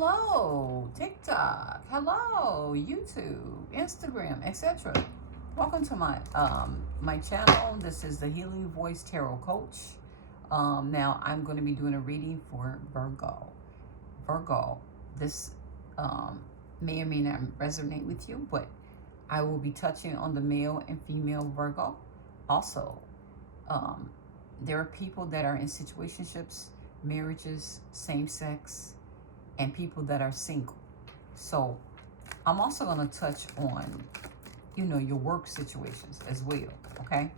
Hello, TikTok. Hello, YouTube, Instagram, etc. Welcome to my channel. This is the Healing Voice Tarot Coach. Now I'm going to be doing a reading for Virgo. Virgo, this may or may not resonate with you, but I will be touching on the male and female Virgo. Also, there are people that are in situationships, marriages, same sex, and people that are single. So I'm also going to touch on, your work situations as well, okay?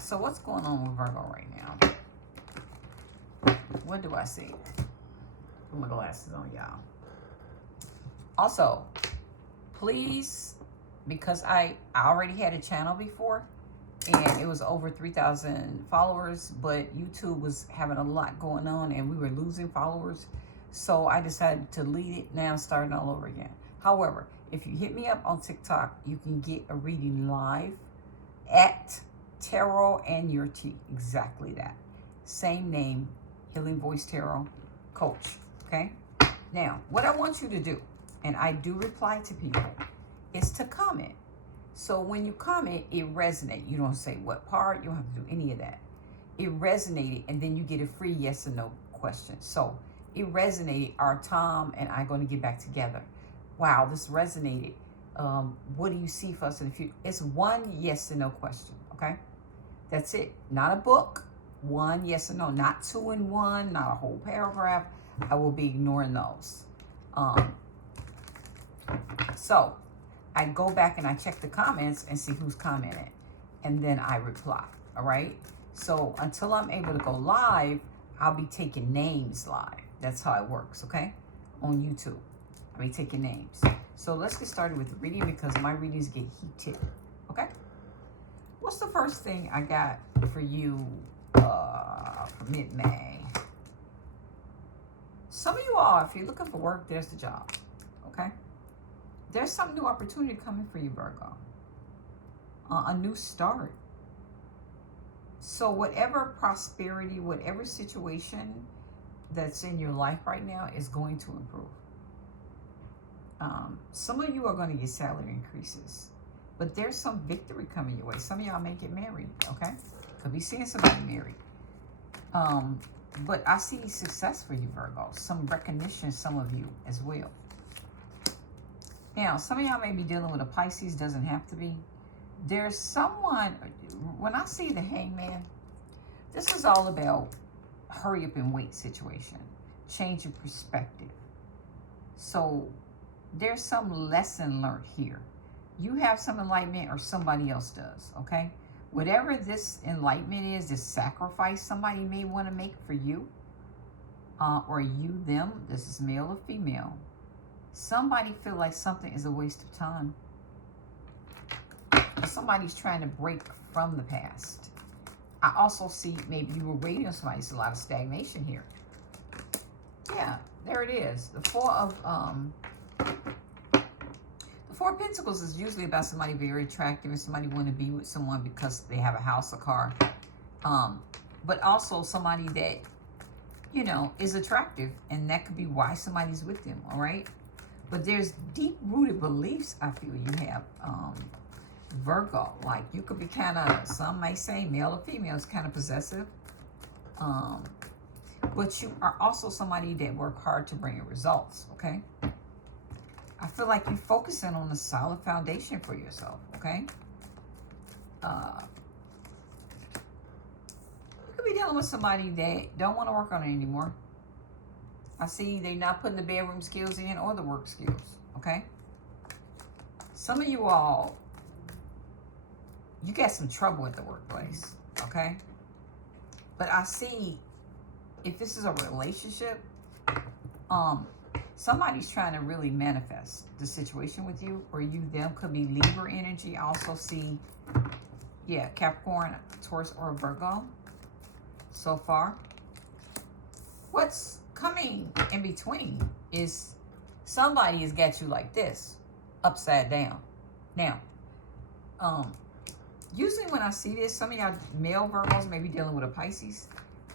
So what's going on with Virgo right now? What do I see? Put my glasses on, y'all. Also, please, because I already had a channel before, and it was over 3,000 followers, but YouTube was having a lot going on and we were losing followers. So I decided to delete it, now starting all over again. However, if you hit me up on TikTok, you can get a reading live at Tarot and Your Tea. Exactly that. Same name, Healing Voice Tarot Coach. Okay? Now, what I want you to do, and I do reply to people, is to comment. So when you comment, it resonates. You don't say what part, you don't have to do any of that. It resonated, and then you get a free yes or no question. So it resonated. Are Tom and I going to get back together? Wow, this resonated. What do you see for us in the future? It's one yes or no question, okay? That's it. Not a book. One yes or no. Not two in one, not a whole paragraph. I will be ignoring those. So I go back and I check the comments and see who's commented, and then I reply, all right? So until I'm able to go live, I'll be taking names live. That's how it works, okay? On YouTube, I'll be taking names. So let's get started with the reading because my readings get heated, okay? What's the first thing I got for you for mid-May? Some of you all, if you're looking for work, there's the job, okay? There's some new opportunity coming for you, Virgo. A new start. So whatever prosperity, whatever situation that's in your life right now is going to improve. Some of you are going to get salary increases. But there's some victory coming your way. Some of y'all may get married, okay? Could be seeing somebody married. But I see success for you, Virgo. Some recognition, some of you as well. Now, some of y'all may be dealing with a Pisces, doesn't have to be. There's someone, when I see the Hangman, this is all about hurry up and wait situation. Change your perspective. So there's some lesson learned here. You have some enlightenment or somebody else does, okay? Whatever this enlightenment is, this sacrifice somebody may want to make for you, or you, them, this is male or female. Somebody feel like something is a waste of time. Somebody's trying to break from the past. I also see maybe you were waiting on somebody. There's a lot of stagnation here. Yeah, there it is. The Four of Pentacles is usually about somebody very attractive and somebody want to be with someone because they have a house, a car. But also somebody that, is attractive, and that could be why somebody's with them, all right? But there's deep-rooted beliefs I feel you have, Virgo. Like, you could be kind of, some may say male or female is kind of possessive. But you are also somebody that work hard to bring results, okay? I feel like you're focusing on a solid foundation for yourself, okay? You could be dealing with somebody that don't want to work on it anymore. I see they're not putting the bedroom skills in or the work skills, okay? Some of you all, you got some trouble at the workplace, okay? But I see, if this is a relationship, somebody's trying to really manifest the situation with you, or you, them, could be Libra energy. I also see, yeah, Capricorn, Taurus, or Virgo so far. What's coming in between is somebody has got you like this, upside down. Now, usually when I see this, some of y'all male Virgos may be dealing with a Pisces.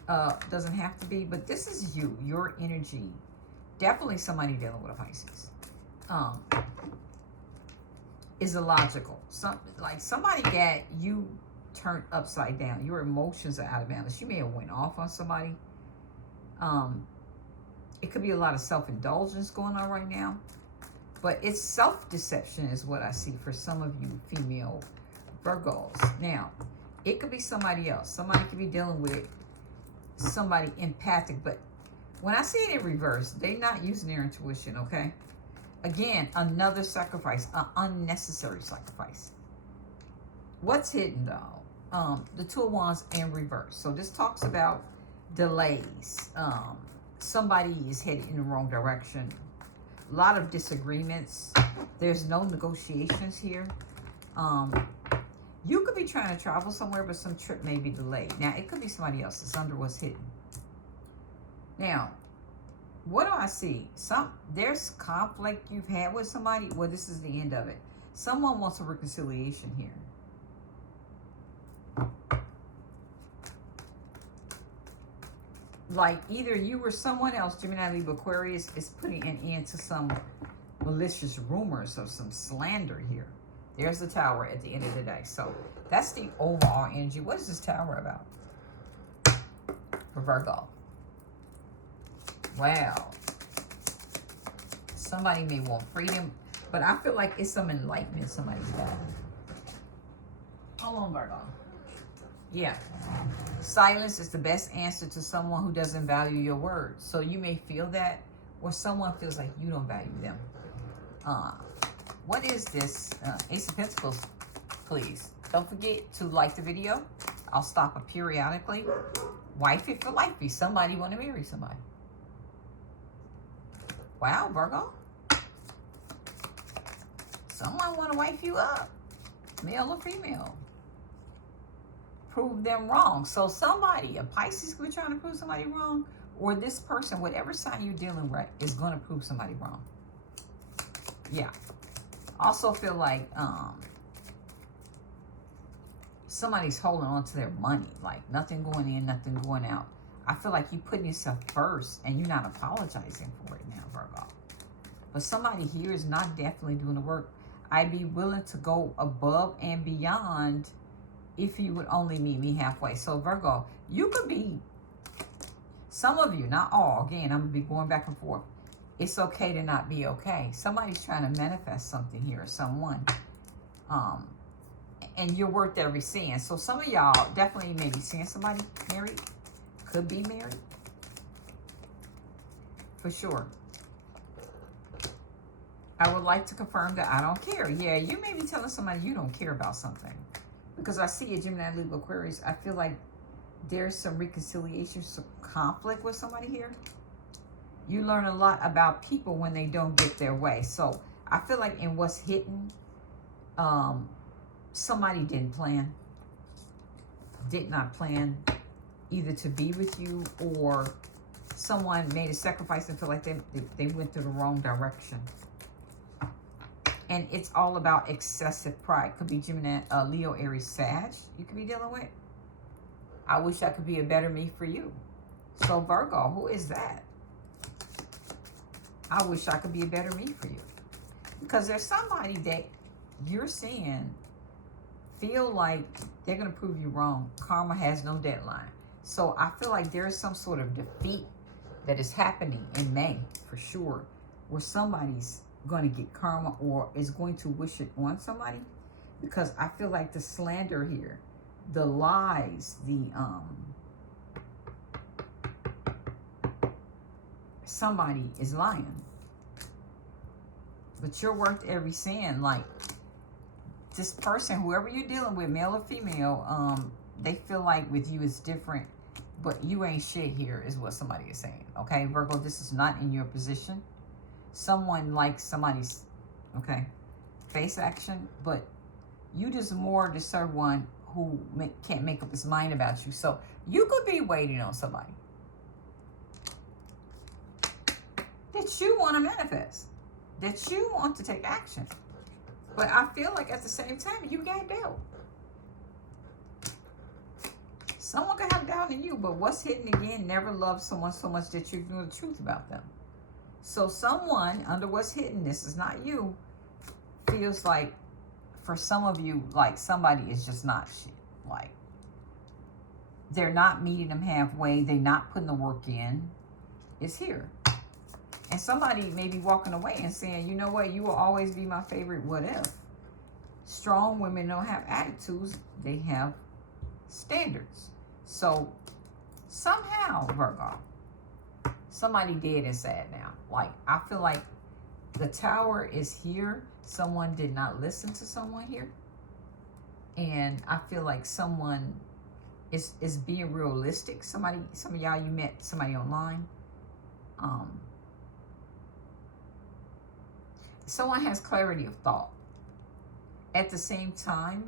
Doesn't have to be, but this is you, your energy. Definitely somebody dealing with a Pisces. Is illogical. Like somebody got you turned upside down. Your emotions are out of balance. You may have went off on somebody. It could be a lot of self-indulgence going on right now. But it's self-deception is what I see for some of you female Virgos. Now, it could be somebody else. Somebody could be dealing with somebody empathic. But when I see it in reverse, they're not using their intuition, okay? Again, another sacrifice, an unnecessary sacrifice. What's hidden, though? The Two of Wands in reverse. So this talks about delays. Somebody is headed in the wrong direction. A lot of disagreements. There's no negotiations here. You could be trying to travel somewhere, but some trip may be delayed. Now, it could be somebody else. It's under what's hidden. Now, what do I see? There's conflict you've had with somebody. Well, this is the end of it. Someone wants a reconciliation here. Like either you or someone else, Gemini, Libra, Aquarius, is putting an end to some malicious rumors or some slander here. There's the Tower at the end of the day. So that's the overall energy. What is this Tower about? For Virgo. Wow. Somebody may want freedom, but I feel like it's some enlightenment somebody's got. Hold on, Virgo. Yeah. Silence is the best answer to someone who doesn't value your words. So you may feel that, or someone feels like you don't value them. What is this? Ace of Pentacles, please. Don't forget to like the video. I'll stop it periodically. Wifey for lifey. Somebody want to marry somebody. Wow, Virgo. Someone want to wife you up. Male or female. Prove them wrong. So somebody, a Pisces could be trying to prove somebody wrong, or this person, whatever sign you're dealing with, is going to prove somebody wrong. Yeah. Also feel like somebody's holding on to their money. Like nothing going in, nothing going out. I feel like you're putting yourself first and you're not apologizing for it now, Virgo. But somebody here is not definitely doing the work. I'd be willing to go above and beyond if you would only meet me halfway. So Virgo, you could be, some of you, not all, again, I'm going to be going back and forth. It's okay to not be okay. Somebody's trying to manifest something here, or someone. And you're worth every cent. So some of y'all definitely may be seeing somebody married. Could be married. For sure. I would like to confirm that I don't care. Yeah, you may be telling somebody you don't care about something. Because I see a Gemini, Libra, Aquarius. I feel like there's some reconciliation, some conflict with somebody here. You learn a lot about people when they don't get their way. So I feel like in what's hidden, somebody didn't plan. Did not plan either to be with you, or someone made a sacrifice and feel like they went through the wrong direction. And it's all about excessive pride. Could be Gemini, Leo, Aries, Sag. You could be dealing with. I wish I could be a better me for you. So Virgo, who is that? I wish I could be a better me for you. Because there's somebody that you're seeing feel like they're going to prove you wrong. Karma has no deadline. So I feel like there is some sort of defeat that is happening in May, for sure, where somebody's going to get karma or is going to wish it on somebody. Because I feel like the slander here, the lies, somebody is lying. But you're worth every cent. Like, this person, whoever you're dealing with, male or female, they feel like with you it's different. But you ain't shit here, is what somebody is saying. Okay, Virgo, this is not in your position. Someone likes somebody's, okay, face action. But you just more deserve one who can't make up his mind about you. So you could be waiting on somebody that you want to manifest, that you want to take action. But I feel like at the same time, you got dealt. Someone could have doubt in you, but what's hidden again, never loved someone so much that you know the truth about them. So someone under what's hidden, this is not you, feels like for some of you, like somebody is just not shit. Like they're not meeting them halfway. They're not putting the work in. It's here. And somebody may be walking away and saying, you know what, you will always be my favorite, what if? Strong women don't have attitudes. They have standards. So somehow, Virgo, somebody dead and sad now. Like, I feel like the tower is here. Someone did not listen to someone here. And I feel like someone is being realistic. Some of y'all, you met somebody online. Someone has clarity of thought. At the same time,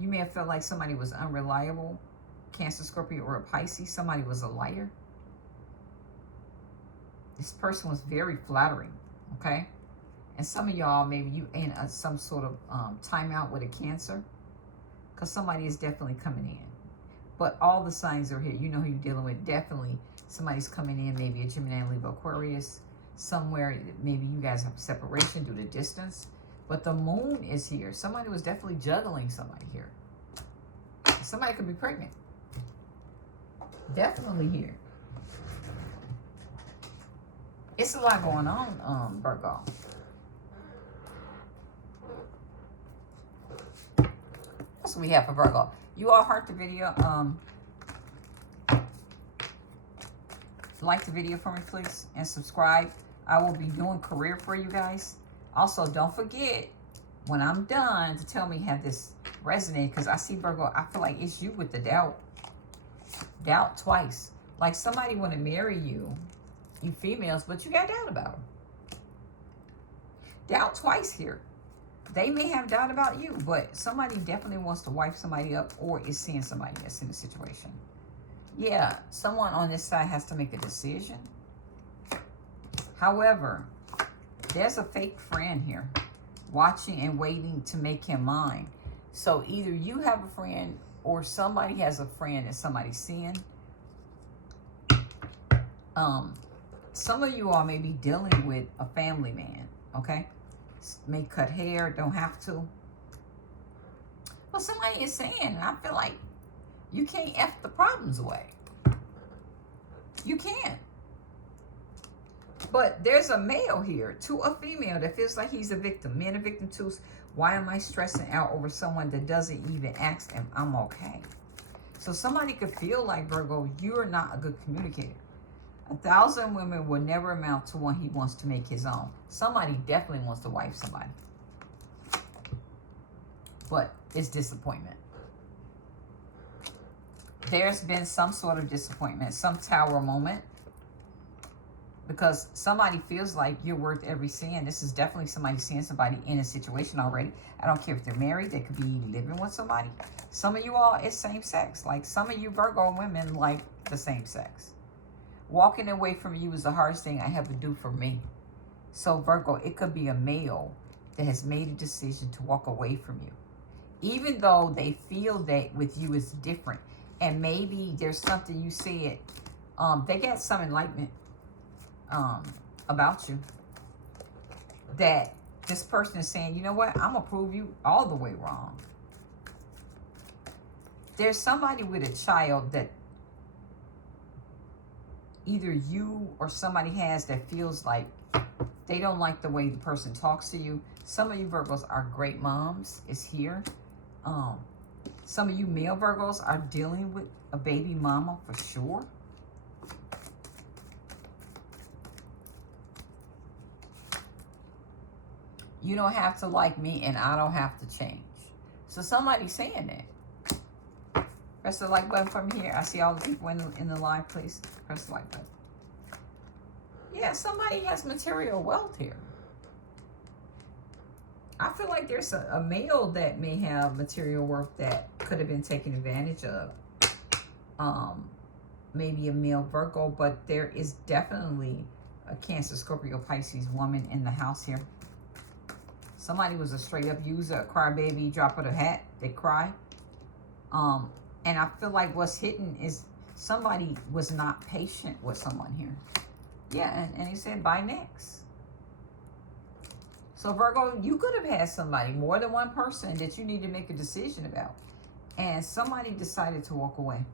you may have felt like somebody was unreliable. Cancer, Scorpio, or a Pisces. Somebody was a liar. This person was very flattering, okay? And some of y'all, maybe you in some sort of timeout with a Cancer, because somebody is definitely coming in. But all the signs are here. You know who you're dealing with. Definitely somebody's coming in, maybe a Gemini, Libra, Aquarius. Somewhere, maybe you guys have separation due to distance. But the moon is here. Somebody was definitely juggling somebody here. Somebody could be pregnant. Definitely here. It's a lot going on, Virgo. That's what we have for Virgo. You all heard the video. Like the video for me, please. And subscribe. I will be doing career for you guys. Also, don't forget, when I'm done, to tell me have this resonate. Because I see Virgo, I feel like it's you with the doubt. Doubt twice. Like somebody want to marry you, you females, but you got doubt about them. Doubt twice here. They may have doubt about you, but somebody definitely wants to wipe somebody up or is seeing somebody that's in a situation. Yeah, someone on this side has to make a decision. However, there's a fake friend here watching and waiting to make him mine. So either you have a friend or somebody has a friend that somebody's seeing. Some of you all may be dealing with a family man, okay? May cut hair, don't have to. Well, somebody is saying, and I feel like you can't F the problems away. You can't. But there's a male here to a female that feels like he's a victim. Men are victim too. Why am I stressing out over someone that doesn't even ask if I'm okay? So somebody could feel like, Virgo, you're not a good communicator. 1,000 women will never amount to one he wants to make his own. Somebody definitely wants to wife somebody. But it's disappointment. There's been some sort of disappointment, some tower moment. Because somebody feels like you're worth every cent. This is definitely somebody seeing somebody in a situation already. I don't care if they're married. They could be living with somebody. Some of you all, it's same sex. Like some of you Virgo women like the same sex. Walking away from you is the hardest thing I have to do for me. So Virgo, it could be a male that has made a decision to walk away from you. Even though they feel that with you is different. And maybe there's something you said. They got some enlightenment about you. That this person is saying, you know what? I'm going to prove you all the way wrong. There's somebody with a child that either you or somebody has that feels like they don't like the way the person talks to you. Some of you Virgos are great moms. Is here. Some of you male Virgos are dealing with a baby mama for sure. You don't have to like me and I don't have to change. So somebody's saying that. Press the like button from here. I see all the people in the live. Please press the like button. Yeah, somebody has material wealth here. I feel like there's a male that may have material wealth that could have been taken advantage of. Maybe a male Virgo, but there is definitely a Cancer, Scorpio, Pisces woman in the house here. Somebody was a straight up user, a crybaby, drop of the hat, they cry. And I feel like what's hidden is somebody was not patient with someone here. Yeah, and he said, bye next. So Virgo, you could have had somebody, more than one person that you need to make a decision about. And somebody decided to walk away.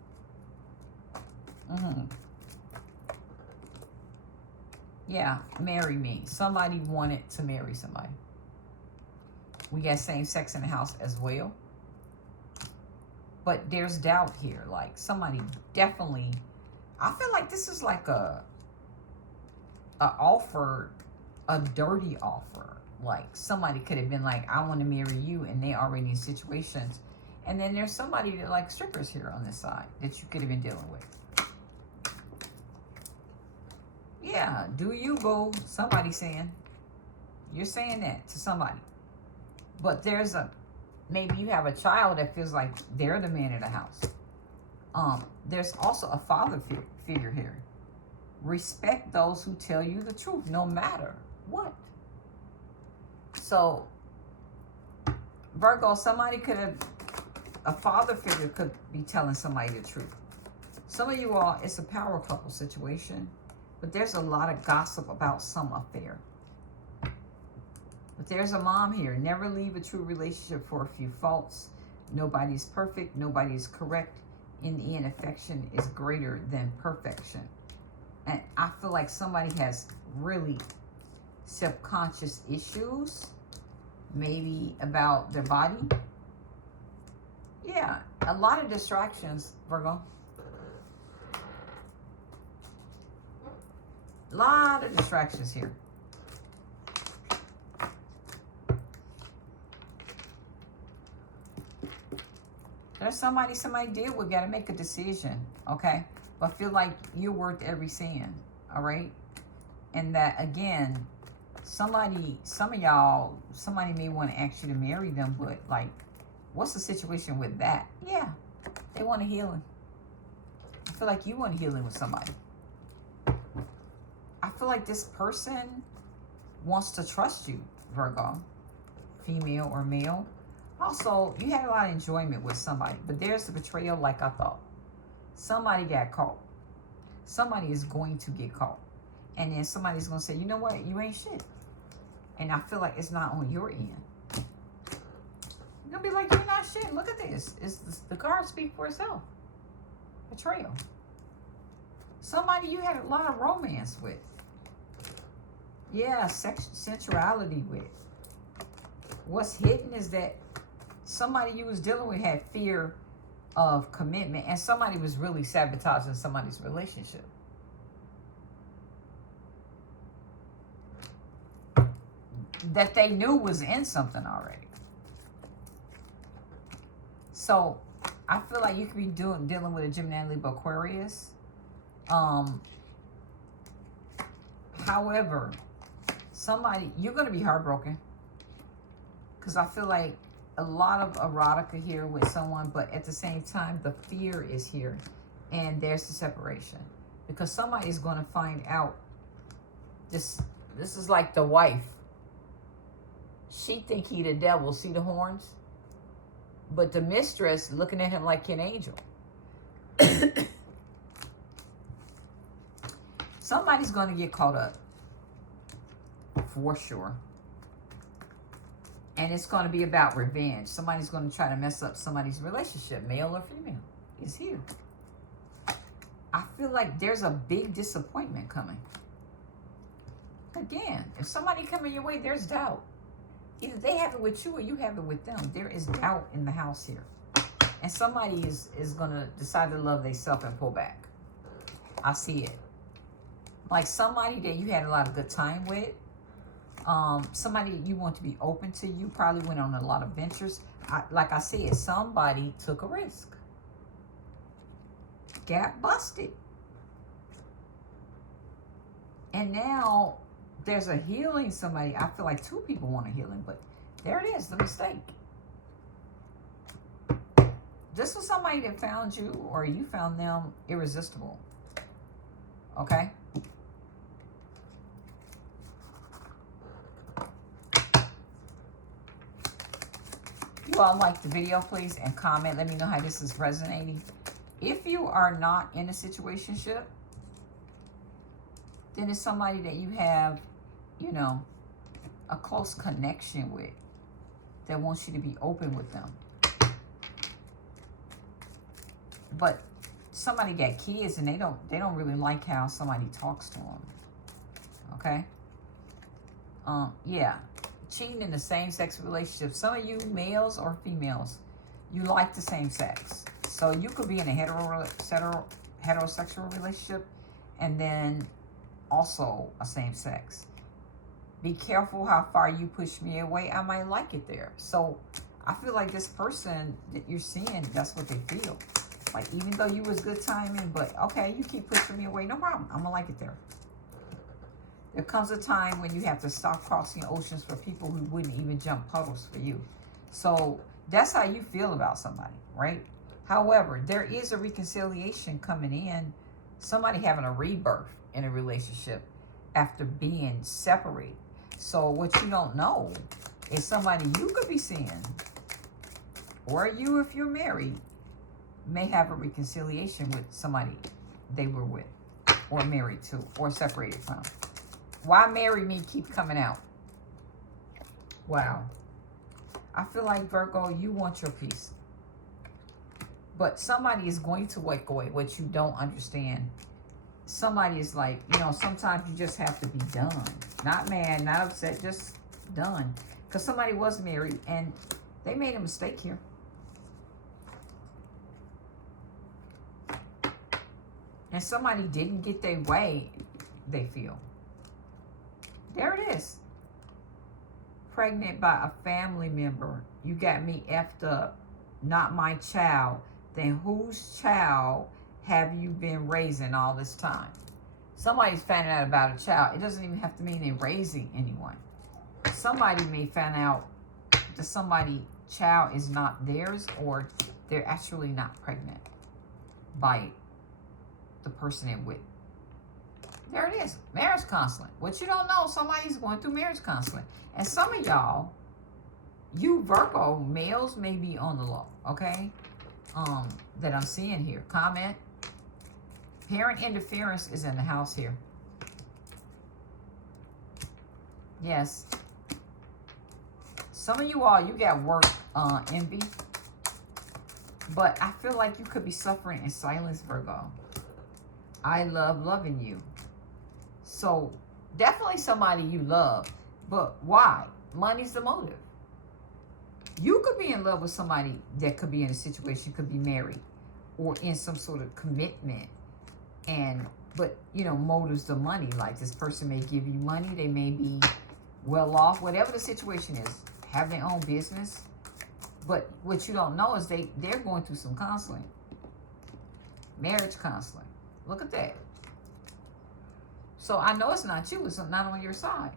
Yeah, marry me. Somebody wanted to marry somebody. We got same sex in the house as well. But there's doubt here. Like somebody definitely, I feel like this is like a offer, a dirty offer. Like somebody could have been like, I want to marry you, and they already in situations. And then there's somebody that like strippers here on this side that you could have been dealing with. Yeah, do you, boo? Somebody saying. You're saying that to somebody. But there's maybe you have a child that feels like they're the man of the house. There's also a father figure here. Respect those who tell you the truth, no matter what. So, Virgo, somebody could have, a father figure could be telling somebody the truth. Some of you all, it's a power couple situation, but there's a lot of gossip about some affair. But there's a mom here. Never leave a true relationship for a few faults. Nobody's perfect. Nobody's correct. In the end, affection is greater than perfection. And I feel like somebody has really subconscious issues, maybe about their body. Yeah, a lot of distractions, Virgo. A lot of distractions here. There's somebody deal with, got to make a decision, okay? But feel like you're worth every cent, all right? And that, again, some of y'all, somebody may want to ask you to marry them, but, like, what's the situation with that? Yeah, they want a healing. I feel like you want a healing with somebody. I feel like this person wants to trust you, Virgo, female or male. Also, you had a lot of enjoyment with somebody, but there's the betrayal like I thought. Somebody got caught. Somebody is going to get caught. And then somebody's going to say, you know what? You ain't shit. And I feel like it's not on your end. You're going to be like, you're not shit. Look at this. The cards speak for itself. Betrayal. Somebody you had a lot of romance with. Yeah, sensuality with. What's hidden is that somebody you was dealing with had fear of commitment, and somebody was really sabotaging somebody's relationship. That they knew was in something already. So I feel like you could be dealing with a Gemini, Libra, Aquarius. However, you're going to be heartbroken. Because I feel like a lot of erotica here with someone, but at the same time, the fear is here. And there's the separation. Because somebody is going to find out. This is like the wife. She think he the devil. See the horns? But the mistress looking at him like an angel. Somebody's going to get caught up. For sure. And it's going to be about revenge. Somebody's going to try to mess up somebody's relationship, male or female. It's here. I feel like there's a big disappointment coming. Again, if somebody coming your way, there's doubt. Either they have it with you or you have it with them. There is doubt in the house here. And somebody is going to decide to love themselves and pull back. I see it. Like somebody that you had a lot of good time with. Somebody you want to be open to. You probably went on a lot of ventures. Like I said, somebody took a risk. Got busted. And now there's a healing somebody. I feel like two people want a healing, but there it is, the mistake. This was somebody that found you or you found them irresistible. Okay? You all like the video, please, and comment. Let me know how this is resonating. If you are not in a situationship, then it's somebody that you have, you know, a close connection with that wants you to be open with them. But somebody got kids and they don't really like how somebody talks to them. Okay? Yeah. Cheating in the same-sex relationship. Some of you males or females, you like the same sex. So you could be in a heterosexual relationship and then also a same sex. Be careful how far you push me away. I might like it there. So I feel like this person that you're seeing, that's what they feel. Like, even though you was good timing, but okay, you keep pushing me away, no problem. I'm gonna like it there. There comes a time when you have to stop crossing oceans for people who wouldn't even jump puddles for you. So that's how you feel about somebody, right? However, there is a reconciliation coming in. Somebody having a rebirth in a relationship after being separated. So what you don't know is somebody you could be seeing, or you, if you're married, may have a reconciliation with somebody they were with, or married to, or separated from. Why marry me keep coming out? Wow. I feel like, Virgo, you want your peace. But somebody is going to walk away, what you don't understand. Somebody is like, you know, sometimes you just have to be done. Not mad, not upset, just done. Because somebody was married and they made a mistake here. And somebody didn't get their way, they feel. There it is. Pregnant by a family member. You got me effed up. Not my child. Then whose child have you been raising all this time? Somebody's finding out about a child. It doesn't even have to mean they're raising anyone. Somebody may find out that somebody's child is not theirs, or they're actually not pregnant by the person they're with. There it is. Marriage counseling. What you don't know, somebody's going through marriage counseling. And some of y'all, you Virgo males may be on the low, okay? That I'm seeing here. Comment. Parent interference is in the house here. Yes. Some of you all, you got work envy. But I feel like you could be suffering in silence, Virgo. I love loving you. So definitely somebody you love. But why? Money's the motive. You could be in love with somebody that could be in a situation, could be married or in some sort of commitment. But you know, motives the money. Like, this person may give you money. They may be well off. Whatever the situation is, have their own business. But what you don't know is they're going through some counseling. Marriage counseling. Look at that. So I know it's not you. It's not on your side.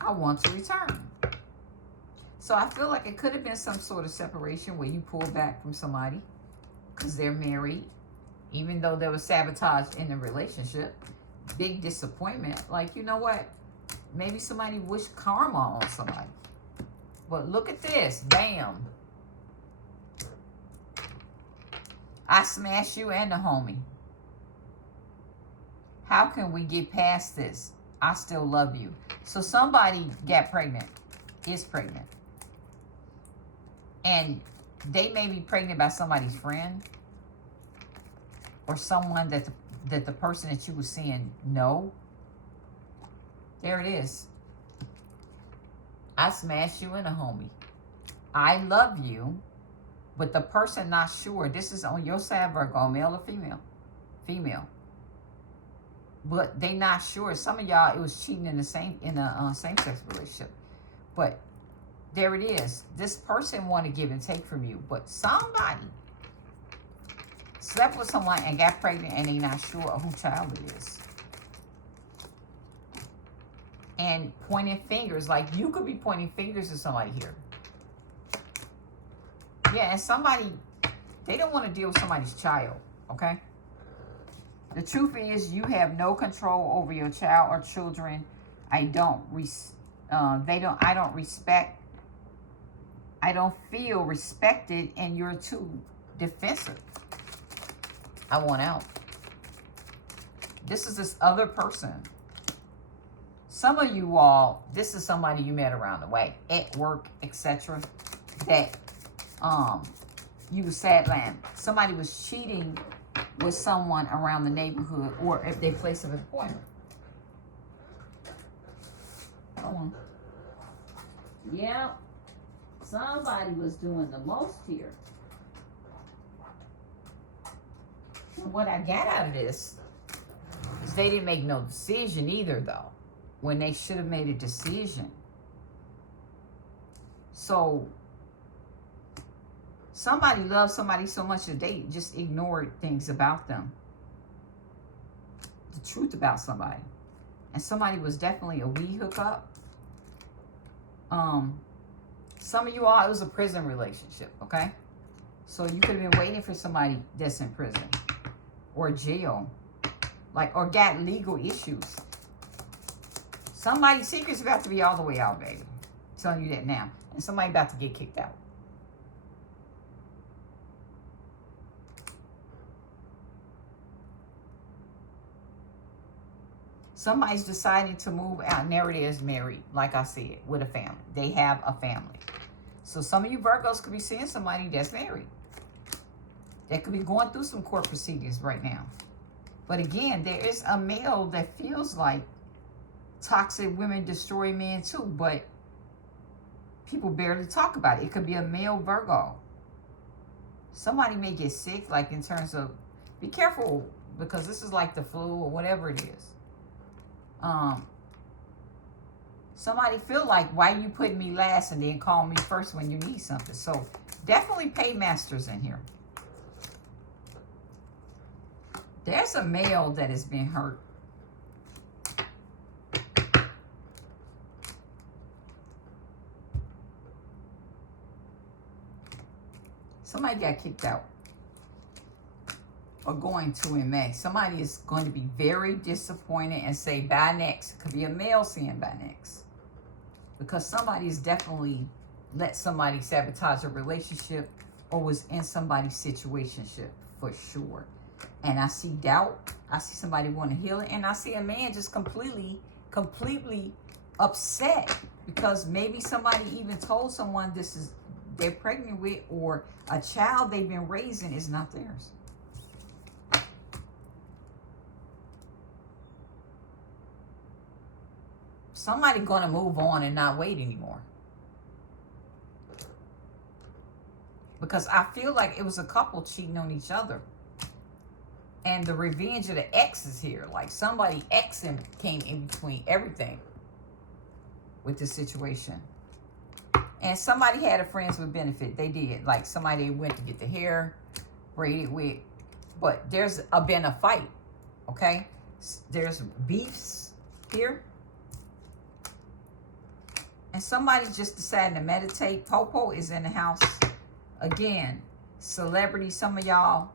I want to return. So I feel like it could have been some sort of separation where you pulled back from somebody because they're married, even though there was sabotage in the relationship. Big disappointment. Like, you know what? Maybe somebody wished karma on somebody. But look at this. Bam. I smashed you and the homie. How can we get past this? I still love you. So somebody got pregnant, is pregnant. And they may be pregnant by somebody's friend or someone that the person that you were seeing know. There it is. I smashed you and a homie. I love you, but the person not sure. This is on your side, Virgo, male or female? Female. But they not sure. Some of y'all, it was cheating in a same-sex relationship. But there it is. This person want to give and take from you. But somebody slept with someone and got pregnant and they not sure of who child it is. And pointing fingers. Like, you could be pointing fingers at somebody here. Yeah, and somebody, they don't want to deal with somebody's child. Okay? The truth is, you have no control over your child or children. I don't respect I don't feel respected and you're too defensive. I want out. This is this other person. Some of you all, this is somebody you met around the way, at work, etc. That you was sidelined. Somebody was cheating with someone around the neighborhood or at their place of employment. Hold on. Yeah. Somebody was doing the most here. And what I got out of this is they didn't make no decision either, though, when they should have made a decision. So somebody loves somebody so much that they just ignored things about them. The truth about somebody. And somebody was definitely a weed hookup. Some of you all, it was a prison relationship, okay? So you could have been waiting for somebody that's in prison or jail, like, or got legal issues. Somebody's secret's about to be all the way out, baby. I'm telling you that now. And somebody about to get kicked out. Somebody's deciding to move out. And there it is, married, like I said, with a family. They have a family. So some of you Virgos could be seeing somebody that's married. That could be going through some court proceedings right now. But again, there is a male that feels like toxic women destroy men too. But people barely talk about it. It could be a male Virgo. Somebody may get sick, like in terms of, be careful, because this is like the flu or whatever it is. Somebody feel like, why you putting me last and then call me first when you need something? So definitely paymasters in here. There's a male that has been hurt. Somebody got kicked out. Or going to in May. Somebody is going to be very disappointed and say bye next. It could be a male saying bye next. Because somebody's definitely let somebody sabotage a relationship or was in somebody's situationship for sure. And I see doubt. I see somebody want to heal it. And I see a man just completely upset because maybe somebody even told someone this is they're pregnant with, or a child they've been raising is not theirs. Somebody going to move on and not wait anymore. Because I feel like it was a couple cheating on each other. And the revenge of the ex is here. Like somebody exing came in between everything with this situation. And somebody had a friends with benefit. They did. Like somebody went to get the hair braided with. But there's been a fight. Okay? There's beefs here. And somebody's just deciding to meditate. Popo is in the house. Again, celebrity, some of y'all.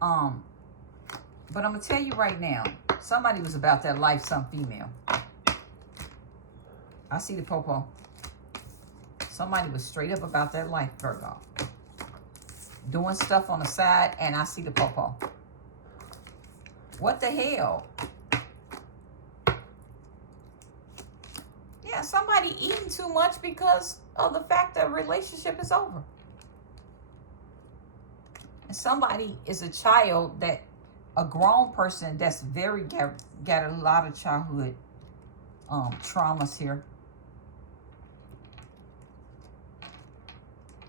But I'm going to tell you right now. Somebody was about that life, some female. I see the Popo. Somebody was straight up about that life, Virgo. Doing stuff on the side, and I see the Popo. What the hell? Yeah, somebody eating too much because of the fact that a relationship is over. And somebody is a child that, a grown person that's very, got a lot of childhood traumas here.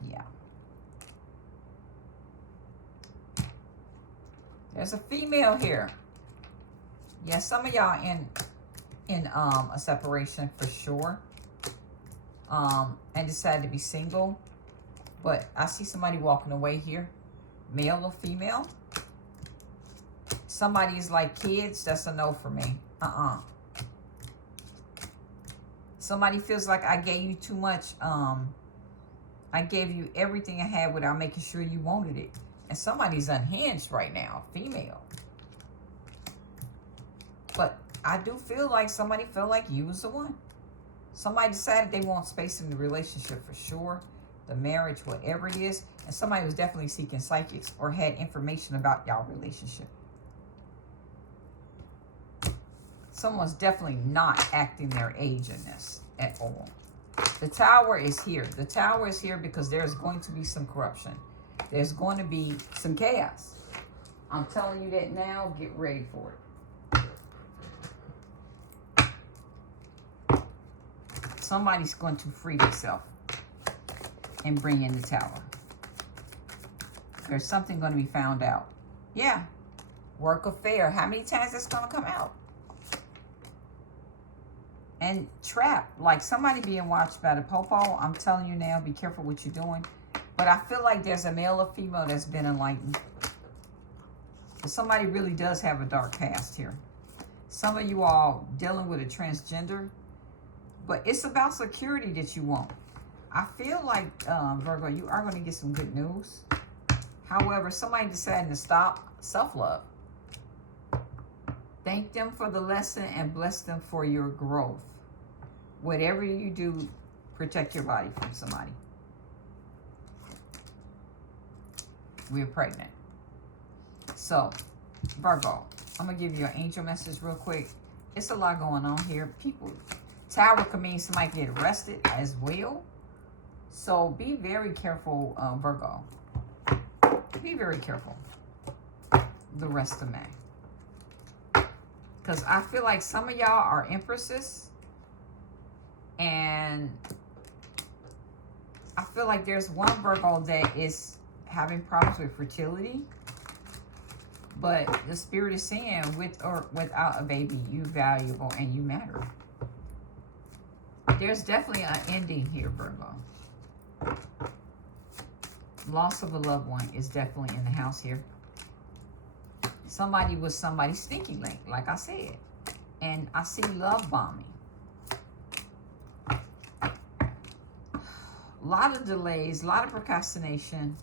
Yeah. There's a female here. Yeah, some of y'all in a separation for sure. And decided to be single. But I see somebody walking away here. Male or female. Somebody is like kids. That's a no for me. Somebody feels like I gave you too much. I gave you everything I had without making sure you wanted it. And somebody's unhinged right now. Female. But I do feel like somebody felt like you was the one. Somebody decided they want space in the relationship for sure. the marriage, whatever it is. And somebody was definitely seeking psychics or had information about y'all relationship. Someone's definitely not acting their age in this at all. The Tower is here. The Tower is here because there's going to be some corruption. There's going to be some chaos. I'm telling you that now. Get ready for it. Somebody's going to free themselves and bring in the Tower. There's something going to be found out. Yeah. Work affair. How many times that's going to come out? And trap, like somebody being watched by the popo. I'm telling you now, be careful what you're doing. But I feel like there's a male or female that's been enlightened. But somebody really does have a dark past here. Some of you all dealing with a transgender. But it's about security that you want. I feel like, Virgo, you are going to get some good news. However, somebody deciding to stop self-love. Thank them for the lesson and bless them for your growth. Whatever you do, protect your body from somebody. We're pregnant. So, Virgo, I'm going to give you an angel message real quick. It's a lot going on here. People, Tower could mean somebody get arrested as well. So, be very careful, Virgo. Be very careful the rest of May. Because I feel like some of y'all are empresses. And I feel like there's one Virgo that is having problems with fertility. But the spirit is saying, with or without a baby, you valuable and you matter. There's definitely an ending here, Virgo. Loss of a loved one is definitely in the house here. Somebody was somebody's stinky link, like I said. And I see love bombing. A lot of delays, a lot of procrastination.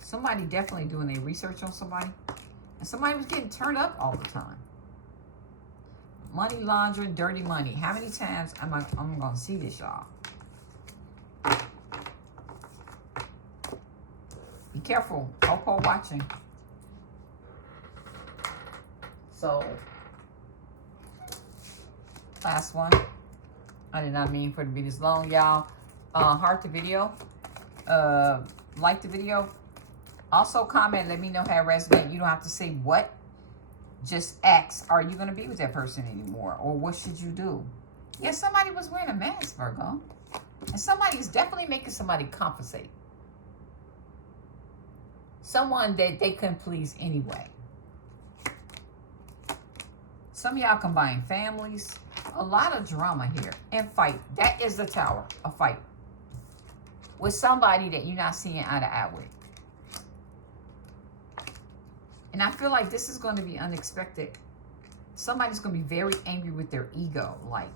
Somebody definitely doing their research on somebody. And somebody was getting turned up all the time. Money laundering, dirty money. How many times I'm going to see this, y'all? Be careful. Popo watching. So, last one. I did not mean for it to be this long, y'all. Heart the video. Like the video. Also comment. Let me know how it resonates. You don't have to say what. Just ask, are you going to be with that person anymore? Or what should you do? Yeah, somebody was wearing a mask, Virgo. And somebody is definitely making somebody compensate. Someone that they couldn't please anyway. Some of y'all combine families. A lot of drama here. And fight. That is the Tower. A fight. With somebody that you're not seeing eye to eye with. And I feel like this is going to be unexpected. Somebody's going to be very angry with their ego. Like,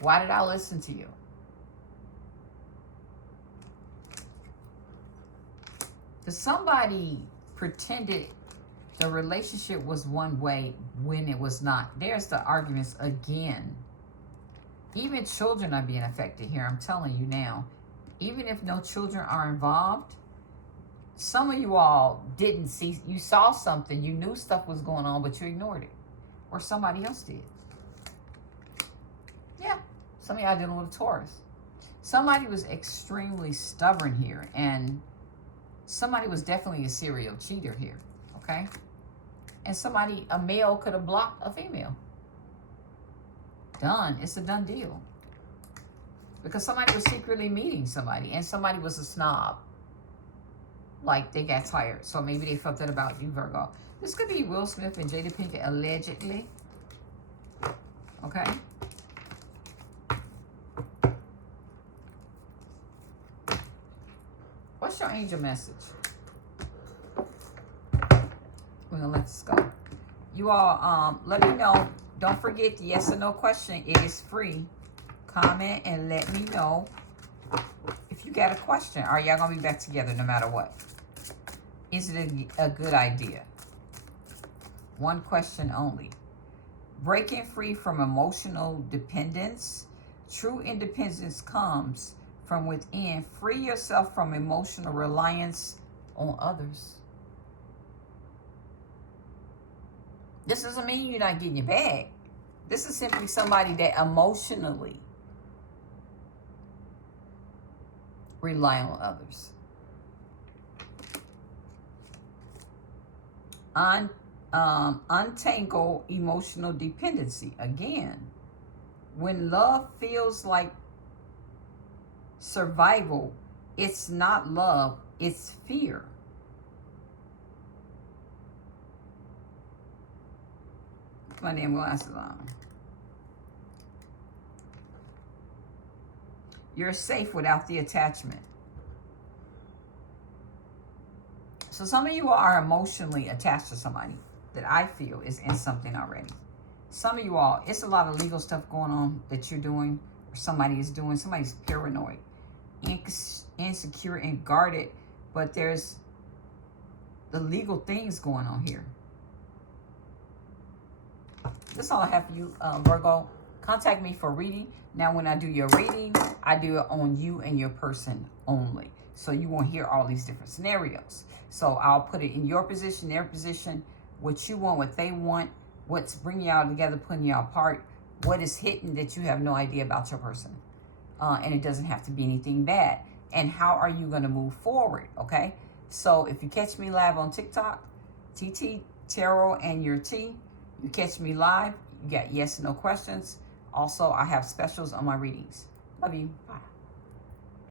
why did I listen to you? Because somebody pretended the relationship was one way when it was not. There's the arguments again. Even children are being affected here. I'm telling you now. Even if no children are involved, some of you all didn't see. You saw something. You knew stuff was going on, but you ignored it. Or somebody else did. Yeah. Some of y'all dealing with a Taurus. Somebody was extremely stubborn here. And somebody was definitely a serial cheater here. Okay? And somebody, a male could have blocked a female. Done. It's a done deal. Because somebody was secretly meeting somebody. And somebody was a snob. Like they got tired. So maybe they felt that about you, Virgo. This could be Will Smith and Jada Pinkett, allegedly. Okay? What's your angel message? We're going to let this go. You all, let me know. Don't forget the yes or no question. It is free. Comment and let me know if you got a question. Are y'all going to be back together no matter what? Is it a good idea? One question only. Breaking free from emotional dependence. True independence comes from within. Free yourself from emotional reliance on others. This doesn't mean you're not getting your bag. This is simply somebody that emotionally rely on others. Untangle emotional dependency. Again, when love feels like survival, it's not love, it's fear. Put my damn glasses on. You're safe without the attachment. So some of you are emotionally attached to somebody that I feel is in something already. Some of you all, it's a lot of legal stuff going on that you're doing or somebody is doing. Somebody's paranoid, insecure, and guarded, but there's the legal things going on here. That's all I have for you, Virgo. Contact me for reading. Now, when I do your reading, I do it on you and your person only. So you won't hear all these different scenarios. So I'll put it in your position, their position, what you want, what they want, what's bringing y'all together, putting y'all apart, what is hidden that you have no idea about your person. And it doesn't have to be anything bad. And how are you going to move forward, okay? So if you catch me live on TikTok, TT Tarot and your T, you catch me live, you got yes and no questions. Also, I have specials on my readings. Love you. Bye.